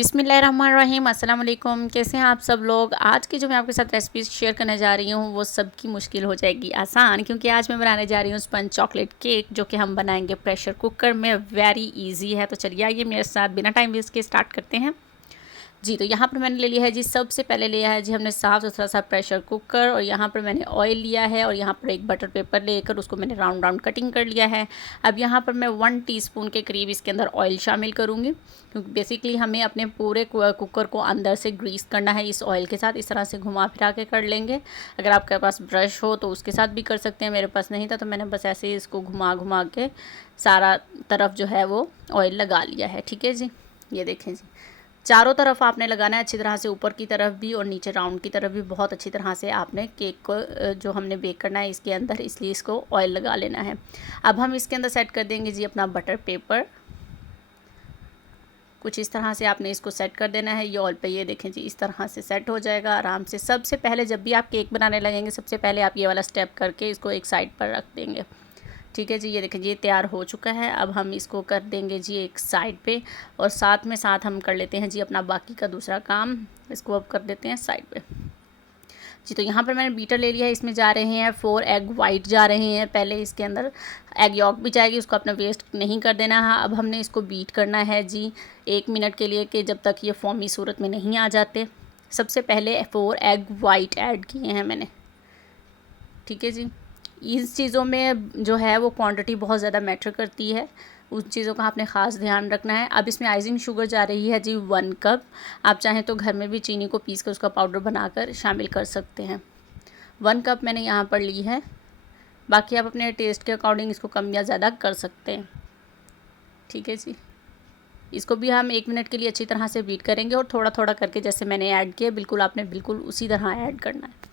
बिस्मिल्लाहिर्रहमानिर्रहीम, अस्सलाम वालेकुम। कैसे हैं आप सब लोग। आज की जो मैं आपके साथ रेसिपी शेयर करने जा रही हूँ वो सबकी मुश्किल हो जाएगी आसान, क्योंकि आज मैं बनाने जा रही हूँ स्पंज चॉकलेट केक, जो कि हम बनाएंगे प्रेशर कुकर में। वेरी इजी है, तो चलिए आइए मेरे साथ बिना टाइम वेस्ट के स्टार्ट करते हैं। जी, तो यहाँ पर मैंने ले लिया है जी, सबसे पहले लिया है जी हमने साफ़ सुथरा सा प्रेशर कुकर, और यहाँ पर मैंने ऑयल लिया है, और यहाँ पर एक बटर पेपर लेकर उसको मैंने राउंड राउंड कटिंग कर लिया है। अब यहाँ पर मैं 1 टीस्पून के करीब इसके अंदर ऑयल शामिल करूँगी, क्योंकि बेसिकली हमें अपने पूरे कुकर को अंदर से ग्रीस करना है इस ऑयल के साथ। इस तरह से घुमा फिरा के कर लेंगे। अगर आपके पास ब्रश हो तो उसके साथ भी कर सकते हैं, मेरे पास नहीं था तो मैंने बस ऐसे ही इसको घुमा घुमा के सारा तरफ जो है वो ऑयल लगा लिया है। ठीक है जी, ये देखें जी, चारों तरफ आपने लगाना है अच्छी तरह से, ऊपर की तरफ भी और नीचे राउंड की तरफ भी बहुत अच्छी तरह से आपने केक को जो हमने बेक करना है इसके अंदर, इसलिए इसको ऑयल लगा लेना है। अब हम इसके अंदर सेट कर देंगे जी अपना बटर पेपर। कुछ इस तरह से आपने इसको सेट कर देना है ये ऑयल पे। ये देखें जी, इस तरह से सेट हो जाएगा आराम से। सबसे पहले जब भी आप केक बनाने लगेंगे, सबसे पहले आप ये वाला स्टेप करके इसको एक साइड पर रख देंगे। ठीक है जी, ये देखें जी, ये तैयार हो चुका है। अब हम इसको कर देंगे जी एक साइड पे, और साथ में साथ हम कर लेते हैं जी अपना बाकी का दूसरा काम। इसको अब कर देते हैं साइड पे जी। तो यहाँ पर मैंने बीटर ले लिया है, इसमें जा रहे हैं 4 एग वाइट जा रहे हैं। पहले इसके अंदर एग यॉक भी जाएगी, उसको अपना वेस्ट नहीं कर देना है। अब हमने इसको बीट करना है जी 1 मिनट के लिए, कि जब तक ये फॉर्मी सूरत में नहीं आ जाते। सबसे पहले 4 एग वाइट ऐड किए हैं मैंने। ठीक है जी, इस चीज़ों में जो है वो क्वांटिटी बहुत ज़्यादा मैटर करती है, उन चीज़ों का आपने ख़ास ध्यान रखना है। अब इसमें आइसिंग शुगर जा रही है जी 1 कप। आप चाहें तो घर में भी चीनी को पीस कर उसका पाउडर बनाकर शामिल कर सकते हैं। 1 कप मैंने यहाँ पर ली है, बाकी आप अपने टेस्ट के अकॉर्डिंग इसको कम या ज़्यादा कर सकते हैं। ठीक है जी, इसको भी हम 1 मिनट के लिए अच्छी तरह से बीट करेंगे, और थोड़ा थोड़ा करके जैसे मैंने ऐड किया बिल्कुल आपने बिल्कुल उसी तरह ऐड करना है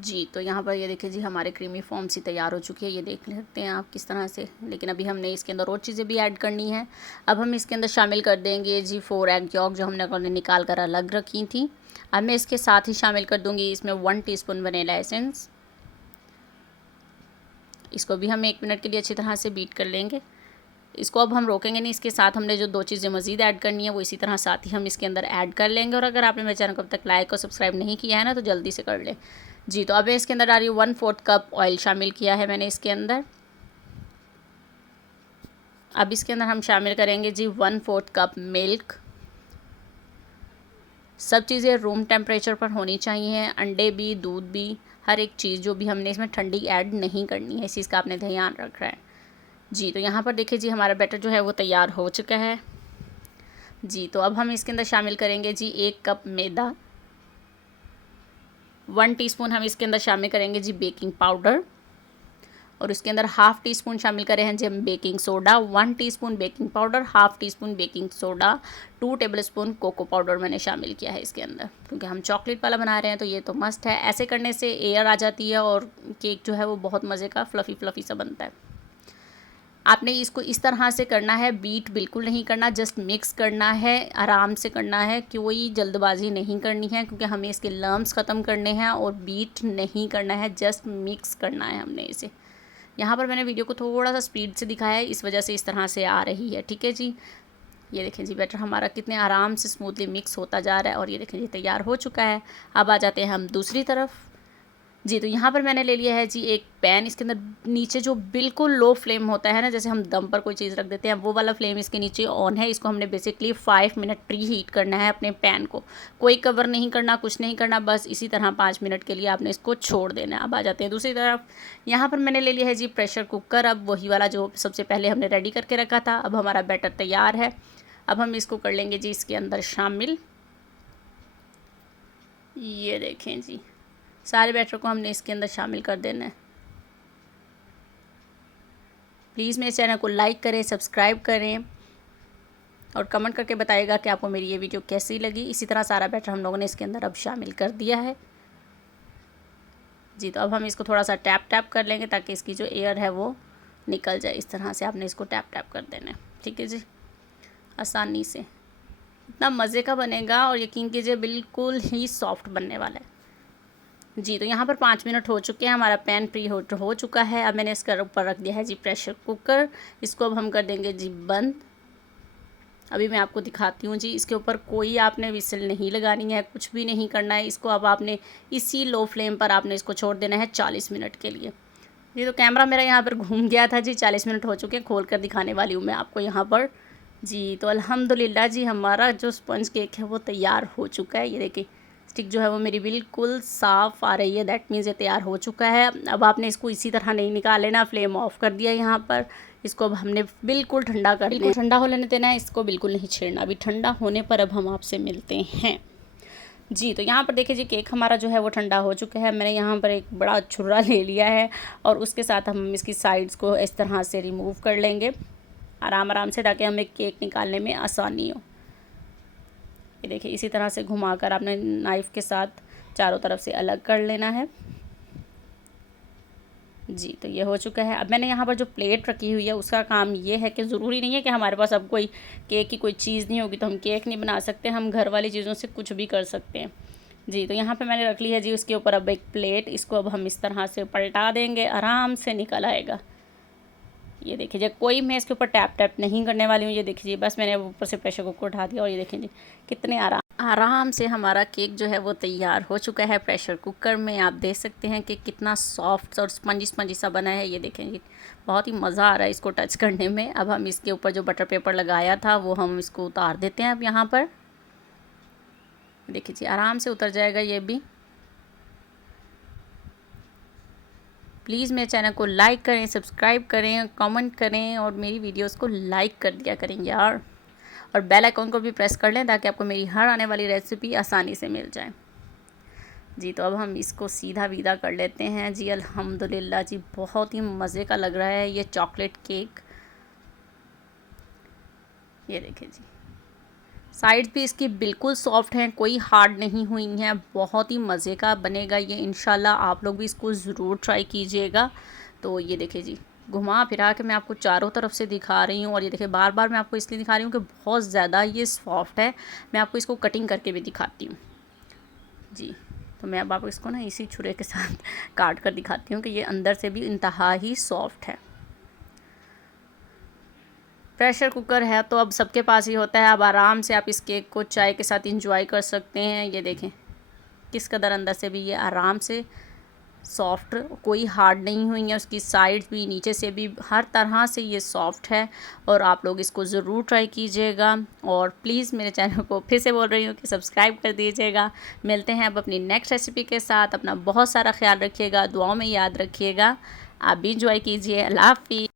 जी। तो यहाँ पर ये देखिए जी, हमारे क्रीमी फॉर्म सी तैयार हो चुकी है, ये देख सकते हैं आप किस तरह से। लेकिन अभी हमने इसके अंदर और चीज़ें भी ऐड करनी है। अब हम इसके अंदर शामिल कर देंगे जी 4 एग यॉक, जो हमने निकाल कर अलग रखी थी। अब मैं इसके साथ ही शामिल कर दूँगी इसमें 1 टीस्पून वनीला एसेंस। इसको भी हम 1 मिनट के लिए अच्छी तरह से बीट कर लेंगे। इसको अब हम रोकेंगे नहीं, इसके साथ हमने जो 2 चीज़ें मज़ीद ऐड करनी है वो इसी तरह साथ ही हम इसके अंदर ऐड कर लेंगे। और अगर आपने मेरे चैनल को अब तक लाइक और सब्सक्राइब नहीं किया है ना, तो जल्दी से कर लें जी। तो अब मैं इसके अंदर डाल रही हूँ 1/4 कप ऑयल शामिल किया है मैंने इसके अंदर। अब इसके अंदर हम शामिल करेंगे जी 1/4 कप मिल्क। सब चीज़ें रूम टेम्परेचर पर होनी चाहिए, अंडे भी, दूध भी, हर एक चीज़ जो भी हमने इसमें ठंडी ऐड नहीं करनी है, इस चीज़ का आपने ध्यान रखना है जी। तो यहाँ पर देखिए जी, हमारा बैटर जो है वो तैयार हो चुका है जी। तो अब हम इसके अंदर शामिल करेंगे जी 1 कप मैदा। 1 टीस्पून हम इसके अंदर शामिल करेंगे जी बेकिंग पाउडर, और इसके अंदर 1/2 टीस्पून शामिल करें हैं जी हम baking soda. 1 teaspoon baking powder, 1/2 teaspoon baking soda, 2 tablespoon cocoa powder मैंने शामिल किया है इसके अंदर, क्योंकि हम चॉकलेट वाला बना रहे हैं तो ये तो मस्ट है। ऐसे करने से एयर आ जाती है और केक जो है वो बहुत मज़े का फ्लफ़ी फ्लफ़ी सा बनता है। आपने इसको इस तरह से करना है, बीट बिल्कुल नहीं करना, जस्ट मिक्स करना है, आराम से करना है, कोई जल्दबाजी नहीं करनी है, क्योंकि हमें इसके लम्स ख़त्म करने हैं, और बीट नहीं करना है, जस्ट मिक्स करना है हमने इसे। यहाँ पर मैंने वीडियो को थोड़ा सा स्पीड से दिखाया है, इस वजह से इस तरह से आ रही है। ठीक है जी, ये देखें जी, बैटर हमारा कितने आराम से स्मूथली मिक्स होता जा रहा है, और ये देखें जी तैयार हो चुका है। अब आ जाते हैं हम दूसरी तरफ जी। तो यहाँ पर मैंने ले लिया है जी एक पैन। इसके अंदर नीचे जो बिल्कुल लो फ्लेम होता है ना, जैसे हम दम पर कोई चीज़ रख देते हैं, वो वाला फ्लेम इसके नीचे ऑन है। इसको हमने बेसिकली 5 मिनट प्री हीट करना है अपने पैन को। कोई कवर नहीं करना, कुछ नहीं करना, बस इसी तरह 5 मिनट के लिए आपने इसको छोड़ देना है। अब आ जाते हैं दूसरी तरफ। यहाँ पर मैंने ले लिया है जी प्रेशर कुकर, अब वही वाला जो सबसे पहले हमने रेडी करके रखा था। अब हमारा बैटर तैयार है। अब हम इसको कर लेंगे जी इसके अंदर शामिल। ये देखें जी, सारे बैटर को हमने इसके अंदर शामिल कर देना है। प्लीज़ मेरे चैनल को लाइक करें, सब्सक्राइब करें, और कमेंट करके बताइएगा कि आपको मेरी ये वीडियो कैसी लगी। इसी तरह सारा बैटर हम लोगों ने इसके अंदर अब शामिल कर दिया है जी। तो अब हम इसको थोड़ा सा टैप टैप कर लेंगे, ताकि इसकी जो एयर है वो निकल जाए। इस तरह से आपने इसको टैप टैप कर देना है। ठीक है जी, आसानी से। इतना मज़े का बनेगा, और यकीन कीजिए बिल्कुल ही सॉफ्ट बनने वाला है जी। तो यहाँ पर 5 मिनट हो चुके हैं, हमारा पैन प्री हो चुका है। अब मैंने इसके ऊपर रख दिया है जी प्रेशर कुकर। इसको अब हम कर देंगे जी बंद। अभी मैं आपको दिखाती हूँ जी। इसके ऊपर कोई आपने विसल नहीं लगानी है, कुछ भी नहीं करना है। इसको अब आपने इसी लो फ्लेम पर आपने इसको छोड़ देना है 40 मिनट के लिए। ये तो कैमरा मेरा यहाँ पर घूम गया था जी। 40 मिनट हो चुके हैं, खोल कर दिखाने वाली हूँ मैं आपको यहाँ पर जी। तो अल्हम्दुलिल्लाह जी, हमारा जो स्पंज केक है वो तैयार हो चुका है। ये देखिए स्टिक जो है वो मेरी बिल्कुल साफ़ आ रही है, दैट मीन्स ये तैयार हो चुका है। अब आपने इसको इसी तरह नहीं निकाल लेना, फ्लेम ऑफ कर दिया यहाँ पर। इसको अब हमने बिल्कुल ठंडा कर बिल्कुल ठंडा हो लेने देना है, इसको बिल्कुल नहीं छेड़ना। अभी ठंडा होने पर अब हम आपसे मिलते हैं जी। तो यहाँ पर देखिए जी, केक हमारा जो है वो ठंडा हो चुका है। मैंने यहाँ पर एक बड़ा छुरा ले लिया है और उसके साथ हम इसकी साइड्स को इस तरह से रिमूव कर लेंगे आराम आराम से, ताकि हमें केक निकालने में आसानी हो। ये देखिए इसी तरह से घुमाकर आपने नाइफ़ के साथ चारों तरफ से अलग कर लेना है जी। तो ये हो चुका है। अब मैंने यहाँ पर जो प्लेट रखी हुई है उसका काम ये है कि ज़रूरी नहीं है कि हमारे पास अब कोई केक की कोई चीज़ नहीं होगी तो हम केक नहीं बना सकते, हम घर वाली चीज़ों से कुछ भी कर सकते हैं जी। तो यहाँ पे मैंने रख ली है जी उसके ऊपर अब एक प्लेट। इसको अब हम इस तरह से पलटा देंगे, आराम से निकल आएगा। ये देखिए जी, कोई मैं इसके ऊपर टैप टैप नहीं करने वाली हूँ। ये देखिए बस मैंने ऊपर से प्रेशर कुकर उठा दिया और ये देखिए जी कितने आराम से हमारा केक जो है वो तैयार हो चुका है प्रेशर कुकर में। आप देख सकते हैं कि कितना सॉफ्ट और स्पंजी स्पंजी सा बना है। ये देखें जी, बहुत ही मज़ा आ रहा है इसको टच करने में। अब हम इसके ऊपर जो बटर पेपर लगाया था वो हम इसको उतार देते हैं अब यहाँ पर। देखिए जी आराम से उतर जाएगा ये भी। प्लीज़ मेरे चैनल को लाइक करें, सब्सक्राइब करें, कमेंट करें और मेरी वीडियोस को लाइक कर दिया करें यार। और बेल आइकन को भी प्रेस कर लें ताकि आपको मेरी हर आने वाली रेसिपी आसानी से मिल जाए जी। तो अब हम इसको सीधा विदा कर लेते हैं जी। अल्हम्दुलिल्लाह जी, बहुत ही मज़े का लग रहा है ये चॉकलेट केक। ये देखिए जी, साइड्स भी इसकी बिल्कुल सॉफ्ट हैं, कोई हार्ड नहीं हुई हैं। बहुत ही मज़े का बनेगा ये इंशाल्लाह। आप लोग भी इसको ज़रूर ट्राई कीजिएगा। तो ये देखिए जी, घुमा फिरा के मैं आपको चारों तरफ से दिखा रही हूँ। और ये देखिए बार बार मैं आपको इसलिए दिखा रही हूँ कि बहुत ज़्यादा ये सॉफ्ट है। मैं आपको इसको कटिंग करके भी दिखाती हूँ जी। तो मैं अब आपको इसको ना इसी छुरे के साथ काट कर दिखाती हूँ कि ये अंदर से भी इंतहा ही सॉफ्ट है। प्रेशर कुकर है तो अब सबके पास ही होता है। अब आराम से आप इस केक को चाय के साथ इंजॉय कर सकते हैं। ये देखें किस कदर अंदर से भी ये आराम से सॉफ्ट, कोई हार्ड नहीं हुई है। उसकी साइड्स भी, नीचे से भी, हर तरह से ये सॉफ्ट है। और आप लोग इसको ज़रूर ट्राई कीजिएगा। और प्लीज़ मेरे चैनल को फिर से बोल रही हूँ कि सब्सक्राइब कर दीजिएगा। मिलते हैं अब अपनी नेक्स्ट रेसिपी के साथ। अपना बहुत सारा ख्याल रखिएगा, दुआओं में याद रखिएगा। आप भी इंजॉय कीजिए। अल्लाह हाफ़िज़।